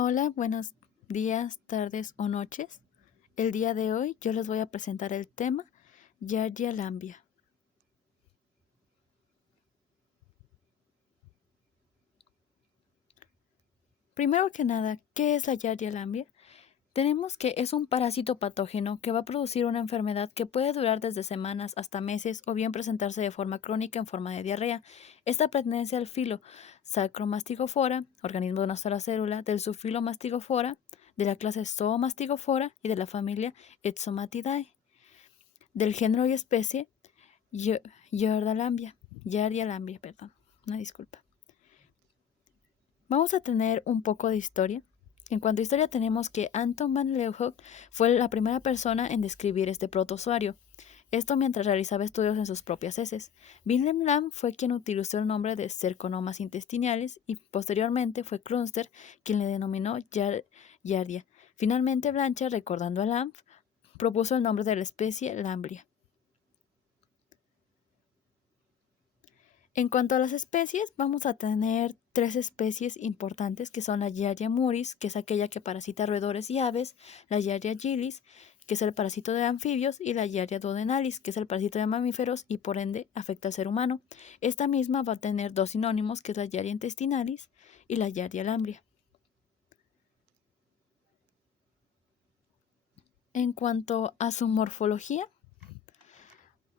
Hola, buenos días, tardes o noches. El día de hoy yo les voy a presentar el tema Giardia lambia. Primero que nada, ¿qué es la Giardia lambia? Tenemos que es un parásito patógeno que va a producir una enfermedad que puede durar desde semanas hasta meses o bien presentarse de forma crónica en forma de diarrea. Esta pertenece al filo Sacromastigofora, organismo de una sola célula, del subfilo Mastigofora, de la clase Zoomastigofora y de la familia Etsomatidae, del género y especie Giardia lambia, perdón, una disculpa. Vamos a tener un poco de historia. En cuanto a historia tenemos que Anton van Leeuwenhoek fue la primera persona en describir este protozoario. Esto mientras realizaba estudios en sus propias heces. Wilhelm Lamb fue quien utilizó el nombre de cerconomas intestinales y posteriormente fue Krunster quien le denominó Giardia. Finalmente Blanchard, recordando a Lamb, propuso el nombre de la especie Lambria. En cuanto a las especies, vamos a tener tres especies importantes que son la Giardia muris, que es aquella que parasita roedores y aves, la Giardia gilis, que es el parásito de anfibios, y la Giardia duodenalis, que es el parásito de mamíferos y por ende afecta al ser humano. Esta misma va a tener dos sinónimos, que es la Giardia intestinalis y la Giardia lambria. En cuanto a su morfología,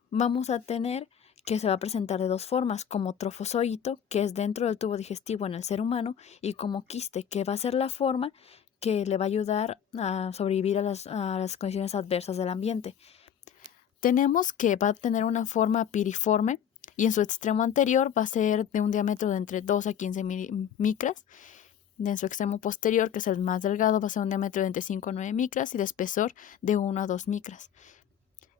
vamos a tener que se va a presentar de dos formas, como trofozoito, que es dentro del tubo digestivo en el ser humano, y como quiste, que va a ser la forma que le va a ayudar a sobrevivir a las condiciones adversas del ambiente. Tenemos que va a tener una forma piriforme y en su extremo anterior va a ser de un diámetro de entre 2 a 15 micras. En su extremo posterior, que es el más delgado, va a ser un diámetro de entre 5 a 9 micras y de espesor de 1 a 2 micras.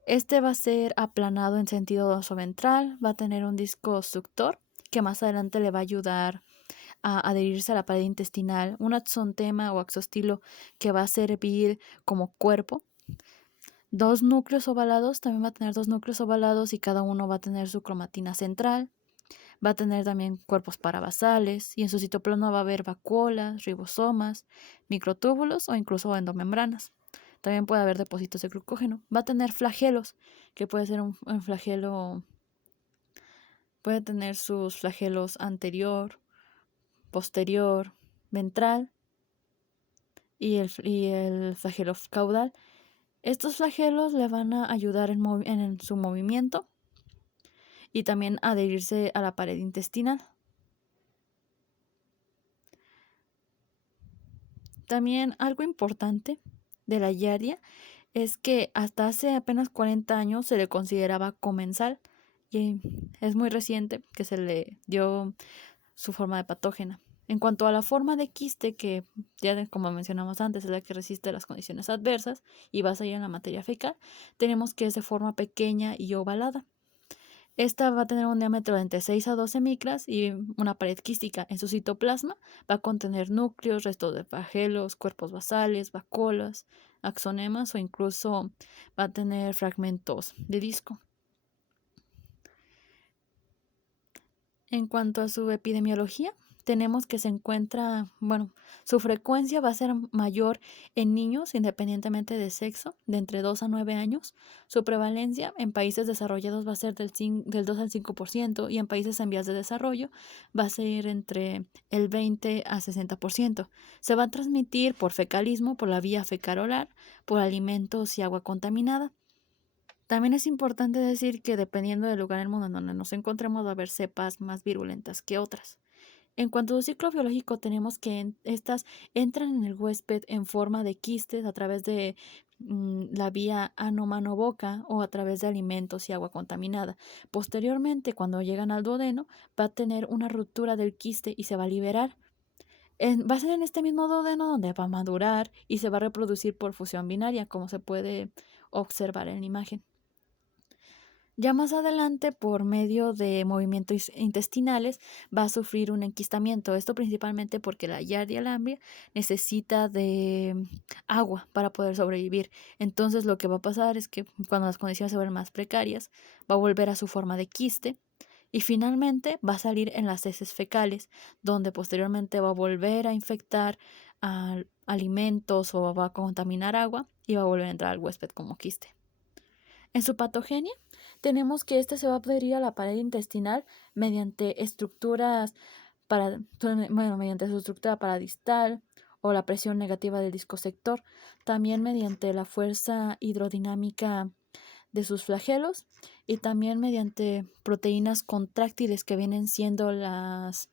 Este va a ser aplanado en sentido dorsoventral, va a tener un disco suctor que más adelante le va a ayudar a adherirse a la pared intestinal, un axontema o axostilo que va a servir como cuerpo. Dos núcleos ovalados, también va a tener dos núcleos ovalados y cada uno va a tener su cromatina central. Va a tener también cuerpos parabasales y en su citoplasma va a haber vacuolas, ribosomas, microtúbulos o incluso endomembranas. También puede haber depósitos de glucógeno. Va a tener flagelos, que puede ser un flagelo, puede tener sus flagelos anterior, posterior, ventral y el flagelo caudal. Estos flagelos le van a ayudar en su movimiento y también adherirse a la pared intestinal. También algo importante de la Giardia es que hasta hace apenas 40 años se le consideraba comensal y es muy reciente que se le dio su forma de patógena. En cuanto a la forma de quiste, que ya como mencionamos antes es la que resiste las condiciones adversas y va a salir en la materia fecal, tenemos que es de forma pequeña y ovalada. Esta va a tener un diámetro de entre 6 a 12 micras y una pared quística. En su citoplasma va a contener núcleos, restos de flagelos, cuerpos basales, vacuolas, axonemas o incluso va a tener fragmentos de disco. En cuanto a su epidemiología, tenemos que se encuentra, su frecuencia va a ser mayor en niños independientemente de sexo, de entre 2 a 9 años. Su prevalencia en países desarrollados va a ser del 2 al 5% y en países en vías de desarrollo va a ser entre el 20 a 60%. Se va a transmitir por fecalismo, por la vía fecal-oral, por alimentos y agua contaminada. También es importante decir que dependiendo del lugar en el mundo en donde nos encontremos va a haber cepas más virulentas que otras. En cuanto a su ciclo biológico, tenemos que estas entran en el huésped en forma de quistes a través de la vía ano-mano-boca o a través de alimentos y agua contaminada. Posteriormente, cuando llegan al duodeno, va a tener una ruptura del quiste y se va a liberar. Va a ser en este mismo duodeno donde va a madurar y se va a reproducir por fusión binaria, como se puede observar en la imagen. Ya más adelante, por medio de movimientos intestinales, va a sufrir un enquistamiento. Esto principalmente porque la Giardia lamblia necesita de agua para poder sobrevivir. Entonces, lo que va a pasar es que cuando las condiciones se vuelven más precarias, va a volver a su forma de quiste y finalmente va a salir en las heces fecales, donde posteriormente va a volver a infectar alimentos o va a contaminar agua y va a volver a entrar al huésped como quiste. En su patogenia, tenemos que este se va a adherir a la pared intestinal mediante estructuras mediante su estructura paradistal o la presión negativa del disco sector, también mediante la fuerza hidrodinámica de sus flagelos y también mediante proteínas contráctiles que vienen siendo las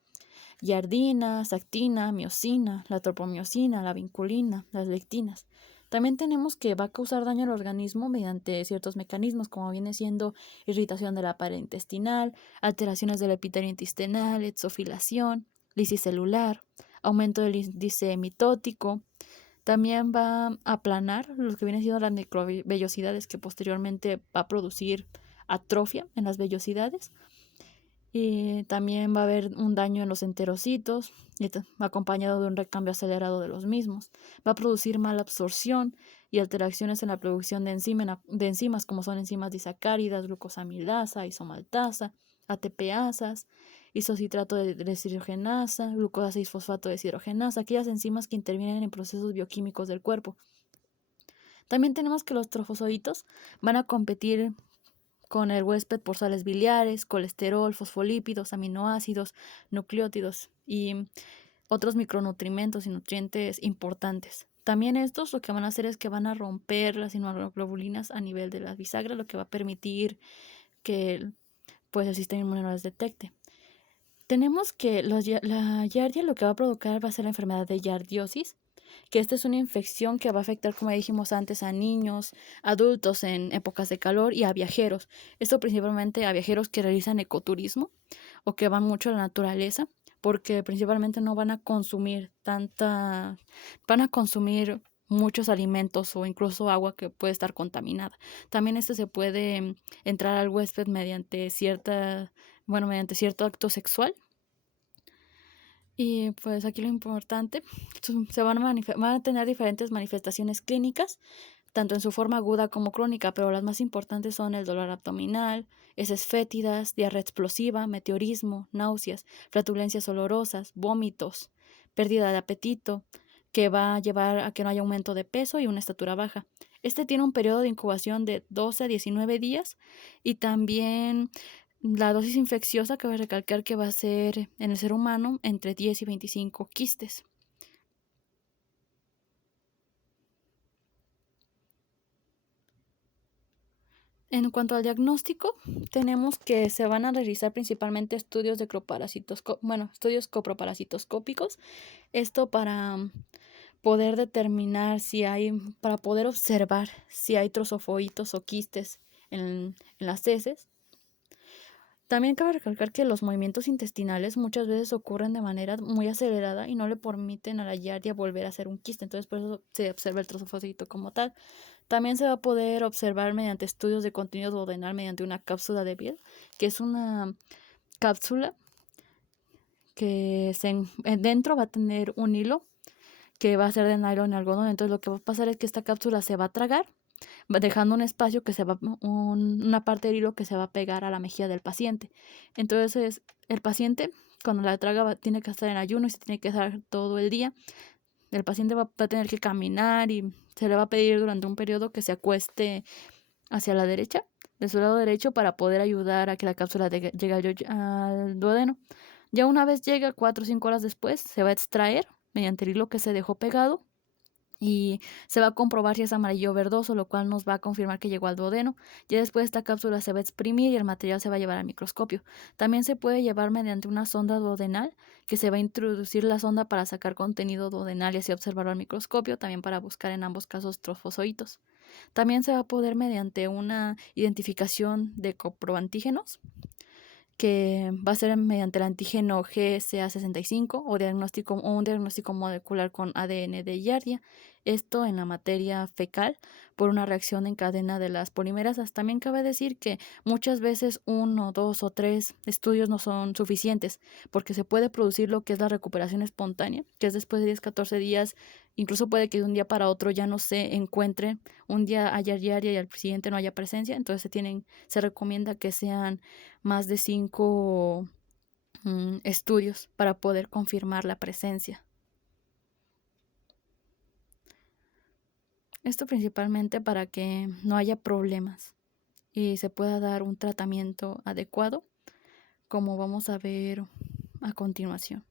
yardinas, actina, miosina, la tropomiosina, la vinculina, las lectinas. También tenemos que va a causar daño al organismo mediante ciertos mecanismos, como viene siendo irritación de la pared intestinal, alteraciones del epitelio intestinal, exofilación, lisis celular, aumento del índice mitótico. También va a aplanar lo que viene siendo las microvellosidades, que posteriormente va a producir atrofia en las vellosidades. Y también va a haber un daño en los enterocitos, acompañado de un recambio acelerado de los mismos. Va a producir mala absorción y alteraciones en la producción de enzimas como son enzimas disacáridas, glucosamilasa, isomaltasa, ATPasas, isocitrato de deshidrogenasa, glucosa 6-fosfato deshidrogenasa, aquellas enzimas que intervienen en procesos bioquímicos del cuerpo. También tenemos que los trofosoditos van a competir con el huésped por sales biliares, colesterol, fosfolípidos, aminoácidos, nucleótidos y otros micronutrientes y nutrientes importantes. También estos lo que van a hacer es que van a romper las inmunoglobulinas a nivel de las bisagras, lo que va a permitir que el sistema inmune no las detecte. Tenemos que la giardia lo que va a provocar va a ser la enfermedad de giardiosis, que esta es una infección que va a afectar, como dijimos antes, a niños, adultos en épocas de calor y a viajeros. Esto principalmente a viajeros que realizan ecoturismo o que van mucho a la naturaleza, porque principalmente no van a consumir van a consumir muchos alimentos o incluso agua que puede estar contaminada. También se puede entrar al huésped mediante mediante cierto acto sexual. Y pues aquí lo importante, van a tener diferentes manifestaciones clínicas, tanto en su forma aguda como crónica, pero las más importantes son el dolor abdominal, heces fétidas, diarrea explosiva, meteorismo, náuseas, flatulencias olorosas, vómitos, pérdida de apetito, que va a llevar a que no haya aumento de peso y una estatura baja. Este tiene un periodo de incubación de 12 a 19 días y también la dosis infecciosa, que va a recalcar que va a ser en el ser humano entre 10 y 25 quistes. En cuanto al diagnóstico, tenemos que se van a realizar principalmente estudios de estudios coproparasitoscópicos. Esto para poder determinar para poder observar si hay trozofoitos o quistes en las heces. También cabe recalcar que los movimientos intestinales muchas veces ocurren de manera muy acelerada y no le permiten a la giardia volver a ser un quiste, entonces por eso se observa el trozofosito como tal. También se va a poder observar mediante estudios de contenido duodenal mediante una cápsula de Biel, que es una cápsula que dentro va a tener un hilo que va a ser de nylon y algodón. Entonces lo que va a pasar es que esta cápsula se va a tragar, dejando un espacio una parte del hilo que se va a pegar a la mejilla del paciente. Entonces el paciente cuando la traga tiene que estar en ayuno y se tiene que estar todo el día. El paciente va a tener que caminar y se le va a pedir durante un periodo que se acueste hacia la derecha, de su lado derecho, para poder ayudar a que la cápsula llegue al duodeno. Ya una vez llega, 4 o 5 horas después, se va a extraer mediante el hilo que se dejó pegado y se va a comprobar si es amarillo o verdoso, lo cual nos va a confirmar que llegó al duodeno. Ya después esta cápsula se va a exprimir y el material se va a llevar al microscopio. También se puede llevar mediante una sonda duodenal, que se va a introducir la sonda para sacar contenido duodenal y así observarlo al microscopio, también para buscar en ambos casos trofozoitos. También se va a poder mediante una identificación de coproantígenos, que va a ser mediante el antígeno GSA65 o un diagnóstico molecular con ADN de giardia. Esto en la materia fecal por una reacción en cadena de las polimerasas. También cabe decir que muchas veces 1, 2 o 3 estudios no son suficientes porque se puede producir lo que es la recuperación espontánea, que es después de 10, 14 días, incluso puede que de un día para otro ya no se encuentre, un día haya giardia y al siguiente no haya presencia, entonces se recomienda que sean más de 5 estudios para poder confirmar la presencia. Esto principalmente para que no haya problemas y se pueda dar un tratamiento adecuado, como vamos a ver a continuación.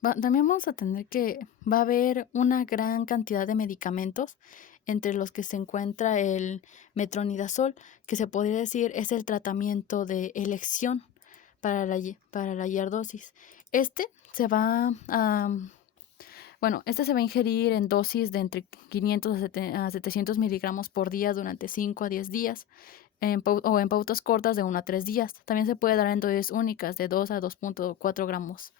También vamos a tener que va a haber una gran cantidad de medicamentos entre los que se encuentra el metronidazol, que se podría decir es el tratamiento de elección para la hiardosis. Este se va a este se va a ingerir en dosis de entre 500 a 700 miligramos por día durante 5 a 10 días o en pautas cortas de 1 a 3 días. También se puede dar en dosis únicas de 2 a 2.4 gramos.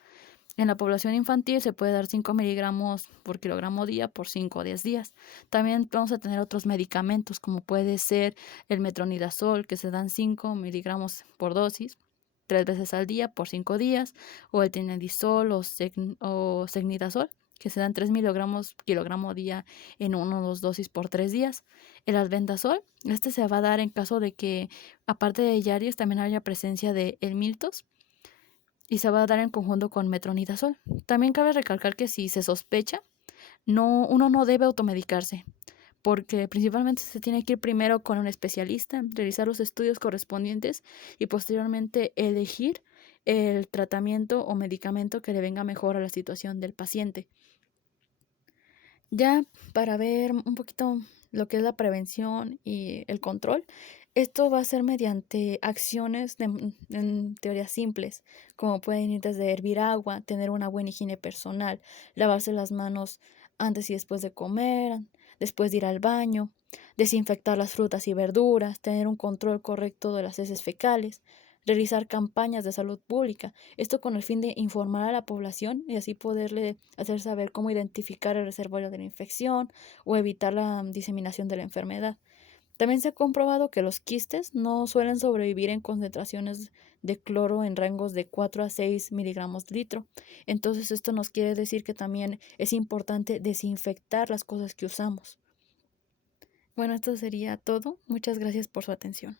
En la población infantil se puede dar 5 miligramos por kilogramo día por 5 o 10 días. También vamos a tener otros medicamentos como puede ser el metronidazol, que se dan 5 miligramos por dosis 3 veces al día por 5 días, o el tinidazol o secnidazol, que se dan 3 miligramos kilogramo día en 1 o 2 dosis por 3 días. El albendazol, este se va a dar en caso de que, aparte de Yaries, también haya presencia de el miltos, y se va a dar en conjunto con metronidazol. También cabe recalcar que si se sospecha, uno no debe automedicarse, porque principalmente se tiene que ir primero con un especialista, realizar los estudios correspondientes y posteriormente elegir el tratamiento o medicamento que le venga mejor a la situación del paciente. Ya para ver un poquito lo que es la prevención y el control, esto va a ser mediante acciones en teoría simples, como pueden ir desde hervir agua, tener una buena higiene personal, lavarse las manos antes y después de comer, después de ir al baño, desinfectar las frutas y verduras, tener un control correcto de las heces fecales, realizar campañas de salud pública, esto con el fin de informar a la población y así poderle hacer saber cómo identificar el reservorio de la infección o evitar la diseminación de la enfermedad. También se ha comprobado que los quistes no suelen sobrevivir en concentraciones de cloro en rangos de 4 a 6 miligramos litro. Entonces esto nos quiere decir que también es importante desinfectar las cosas que usamos. Bueno, esto sería todo. Muchas gracias por su atención.